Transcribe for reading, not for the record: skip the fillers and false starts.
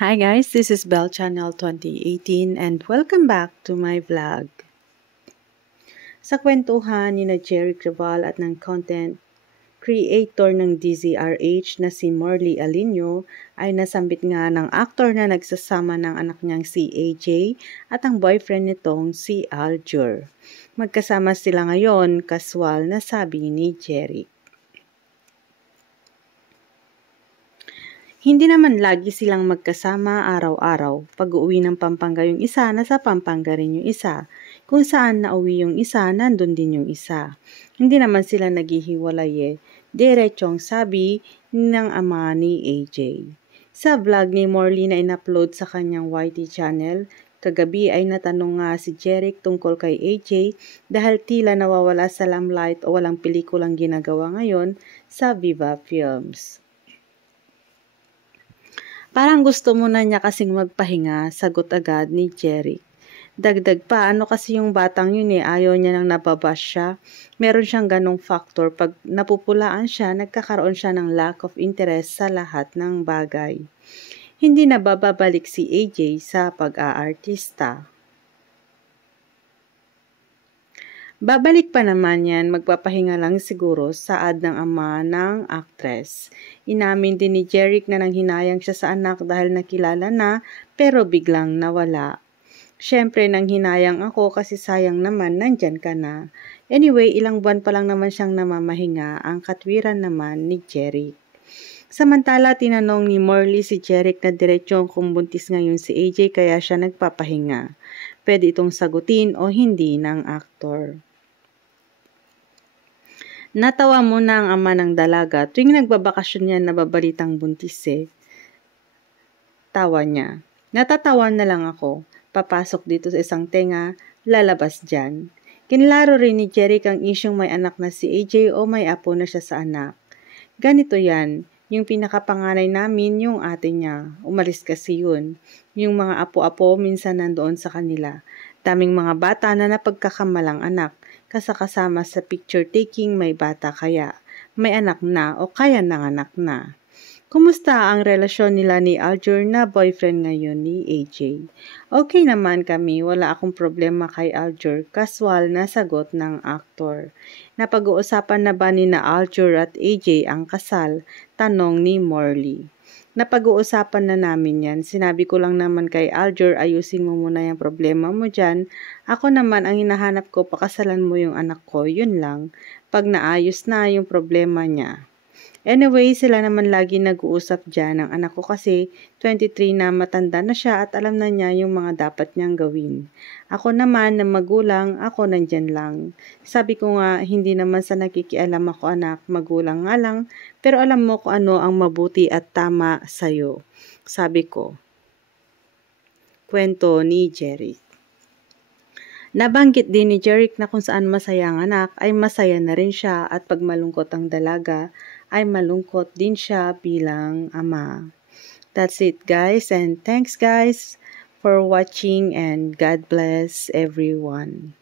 Hi guys, this is Bell Channel 2018 and welcome back to my vlog. Sa kwentuhan ni na Jerry Creval at ng content creator ng DZRH na si Morley Alinio ay nasambit nga ng aktor na nagsasama ng anak niyang si AJ at ang boyfriend nitong si Aljur. Magkasama sila ngayon, kaswal na sabi ni Jerry. Hindi naman lagi silang magkasama araw-araw. Pag-uwi ng Pampanga yung isa, nasa Pampanga rin yung isa. Kung saan nauwi yung isa, nandun din yung isa. Hindi naman sila naghihiwalay Diretsong sabi ng ama ni AJ. Sa vlog ni Morley na in-upload sa kanyang YT channel, kagabi ay natanong nga si Jeric tungkol kay AJ dahil tila nawawala sa limelight o walang pelikulang ginagawa ngayon sa Viva Films. Parang gusto muna niya kasing magpahinga, sagot agad ni Jerry. Dagdag pa, ano kasi yung batang yun ayaw niya nang nababash siya. Meron siyang ganong factor, pag napupulaan siya, nagkakaroon siya ng lack of interest sa lahat ng bagay. Hindi na bababalik si AJ sa pag-aartista. Babalik pa naman yan, magpapahinga lang siguro, saad ng ama ng aktres. Inamin din ni Jeric na nanghinayang siya sa anak dahil nakilala na pero biglang nawala. Siyempre nanghinayang ako kasi sayang naman nandyan ka na. Anyway, ilang buwan pa lang naman siyang namamahinga, ang katwiran naman ni Jeric. Samantala, tinanong ni Morley si Jeric na diretsong kung buntis ngayon si AJ kaya siya nagpapahinga. Pwede itong sagutin o hindi ng aktor. Natawa muna ang ama ng dalaga tuwing nagbabakasyon niya nababalitang buntis Tawa niya. Natatawa na lang ako. Papasok dito sa isang tenga, lalabas dyan. Kinlaro rin ni Jeric ang isyong may anak na si AJ o may apo na siya sa anak. Ganito yan, yung pinakapanganay namin yung ate niya. Umalis kasi yun. Yung mga apo-apo minsan nandoon sa kanila. Daming mga bata na napagkakamalang anak. Kasama sa picture taking may bata kaya. May anak na o kaya nanganak na. Kumusta ang relasyon nila ni Aljur na boyfriend ngayon ni AJ? Okay naman kami, wala akong problema kay Aljur, kaswal na sagot ng aktor. Napag-uusapan na ba ni na Aljur at AJ ang kasal? Tanong ni Morley. Napag-uusapan na namin yan. Sinabi ko lang naman kay Aljur, ayusin mo muna yung problema mo dyan. Ako naman ang hinahanap ko, pakasalan mo yung anak ko, yun lang. Pag naayos na yung problema niya. Anyway, sila naman lagi nag-uusap dyan. Ang anak ko kasi 23 na, matanda na siya at alam na niya yung mga dapat niyang gawin. Ako naman na magulang, ako nandyan lang. Sabi ko nga, hindi naman sa nakikialam ako anak, magulang nga lang, pero alam mo kung ano ang mabuti at tama sa'yo. Sabi ko. Kwento ni Jeric. Nabanggit din ni Jeric na kung saan masaya ang anak ay masaya na rin siya at pag malungkot ang dalaga ay malungkot din siya bilang ama. That's it guys, and thanks guys for watching and God bless everyone.